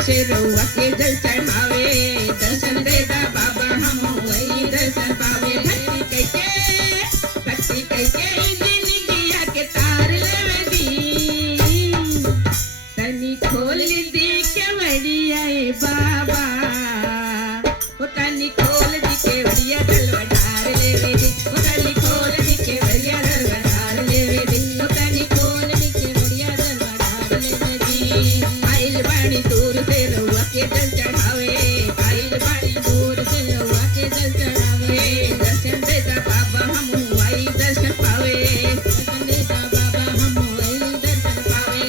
दूर से रउआ के जल चढ़ावे, दर्शन देदा बाबा हम वही दर्शन पावे। भक्ति कैके जिंदगिया के तार लेवे दी, तनी खोल दी केवड़िया बाबा, ओ तनी खोल दी केवड़िया दलवा ढार लेवे दी, ओ तनी खोल दी केवड़िया दलवा ढार लेवे दी, ओ तनी खोल दी केवड़िया दलवा ढार लेवे दी। आइल बाणी दूर से रउआ के जल चढ़ावे, आइल बाणी दूर से रउआ के जल चढ़ावे, दर्शन देदा बाबा हम आई दर्शन पावे, दर्शन देदा बाबा हम आई दर्शन पावे।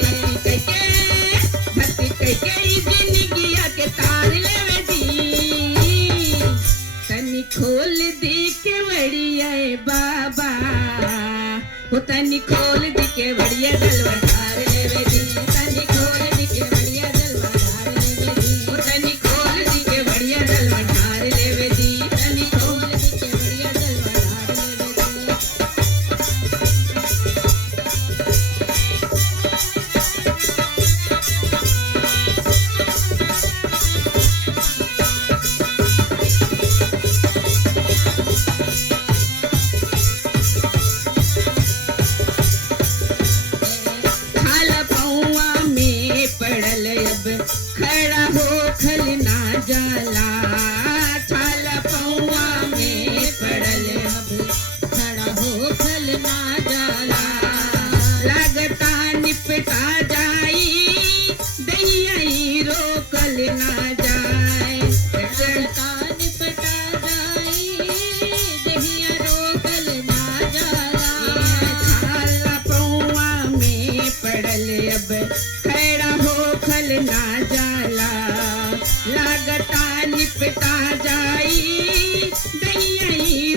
भक्ति कैके जिंदगिया के तार लेवे दी, तनी खोल दी केवड़िया बाबा, ओ तनी खोल दी केवड़िया दलवा ढार लेवे दी, तनी खोल दी केवड़िया दलवा ढार लेवे दी, ओ तनी खोल दी केवड़िया दलवा ढार लेवे दी, तनी खोल दी केवड़िया दलवा ढार लेवे दी। खाला पौआ में पड़ल अब खड़ा हो खल ना जाला, छाला पौआ में पड़ल अब खड़ा हो खल ना जाला, लागता निपटा जाई दहिया रोकल ना जाए, लागता निपटा जाई दहिया रोकल ना जाला, छाला पौआ में पड़ल अब खड़ा हो खल ना जाला, लागता निपटा जाई दहिया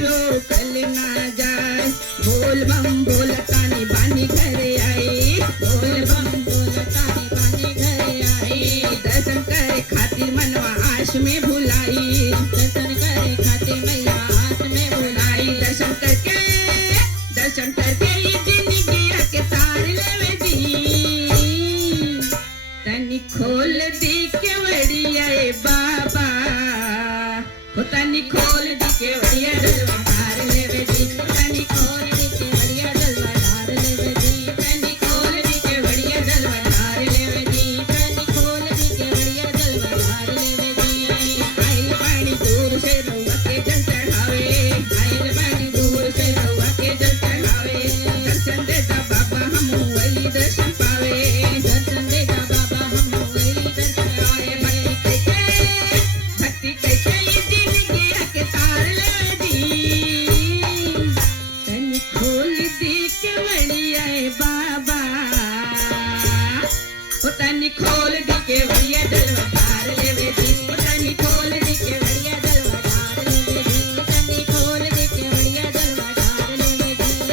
रोकल ना जाए। बोल बम बोलतानी बानी घरे आई, बोल बम बोलतानी बानी घरे आई, दर्शन करे खातिर मनवा आश में भुलाई, दर्शन करे खातिर मैया आश में भुलाई, दर्शन करके ही जिंदगिया के तार लेवे दी, तनी खोल दी केवड़िया बाबा, ओ तनी खोल दी केवड़िया दलवा ढार लेवे दी, तनी खोल दी केवड़िया दलवा ढार लेवे दी, तनी खोल दी केवड़िया दलवा ढार लेवे दी, तनी खोल दी केवड़िया दलवा ढार लेवे दी। आइल बाणी दूर से रउआ के जल चढ़ावे, आइल बाणी दूर से रउआ के जल चढ़ावे, दर्शन देदा बाबा हम वही दर्शन पावे, दर्शन देदा बाबा हम वही दर्शन पावे। भक्ति कैके जिंदगिया के तार लेवे दी, तनी खोल दी केवड़िया बाबा, ओ तनी खोल दी केवड़िया दलवा ढार लेवे दी, ओ तनी खोल दी केवड़िया दलवा ढार लेवे दी, तनी खोल दी केवड़िया दलवा ढार लेवे दी।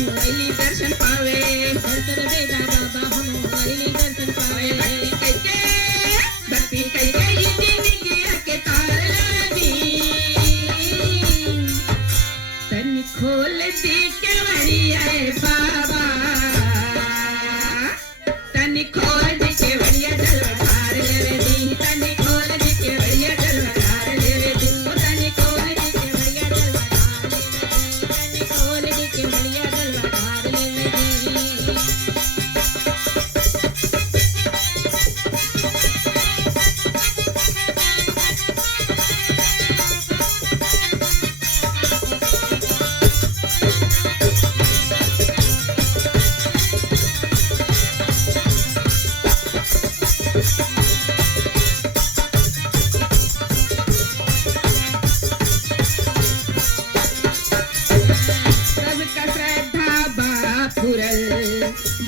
हम अली दर्शन पावे दर्शन देदा बाबा हम अली दर्शन पावे भक्ति कई जिंदगी के तार दी तन खोल दी केवड़िया बाबा तन खोल दी केवड़िया जलवाधार लेवे दी तन खोल दी केवड़िया जलवाधार लेवे दी तन खोल दी केवड़िया जलवाधार लेवे दी तन खोल दी केवड़िया जलवाधार लेवे दी सबका श्रद्धा बापुरल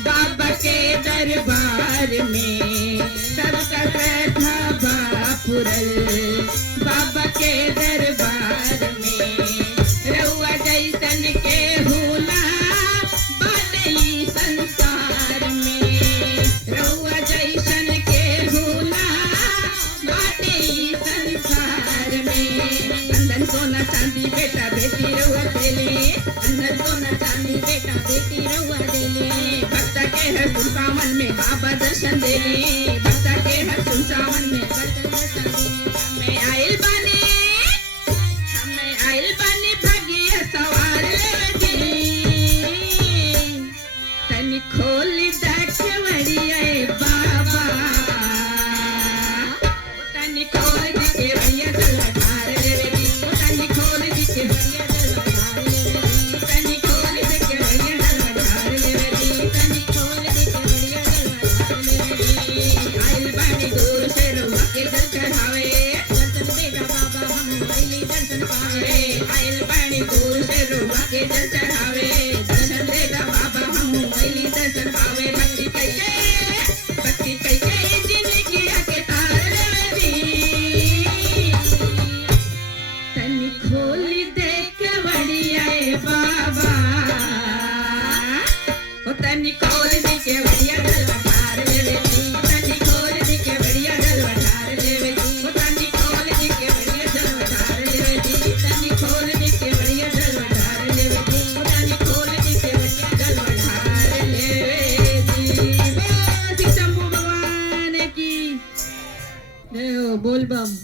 बाबा के दरबार में सबका श्रद्धा बापुरल बाबा के दरबार में रउआ जैसन के हुना बाटई संसार में रउआ जैसन के हुना बाटई संसार में अंदन सोना चांदी बेटा बेटी रउआ देले अंदर सोना चांदी बेटा बेटी रहुआ देले भक्त के हर सुनसावन में बाबा दर्शन देले भक्त के हर सुनसावन में दर्शन देले हमें आइल बानी भाग्य सवार दी तनी खोल दखवड़िया बाबा तनी खोल दी के भैया जलधार लेवे दी तनी खोल दी के भैया जलधार लेवे दी तनी खोल दी के भैया जलधार लेवे दी तनी खोल दी केवड़िया जलवाधार लेवे दी आइल बानी दूर से रउआ के जल चढ़ावे दर्शन देदा बाबा हम अली दर्शन पावे आइल बानी दूर से रउआ के जल चढ़ावे दर्शन देगा बाबा हम अली दर्शन पावे भक्ति कई जिंदगी के तार लेवे दी तनी खोल दे केवड़िया बाबा ओ तनी खोल दी केवड़िया जलवाधार लेवे दी तनी खोल दी केवड़िया जलवाधार लेवे दी ओ तनी खोल दी केवड़िया जलवाधार लेवे दी तनी खोल दी केवड़िया जलवाधार लेवे दी ओ तनी खोल दी केवड़िया जलवाधार लेवे दी बस शंभू भगवान की जय हो बोल बम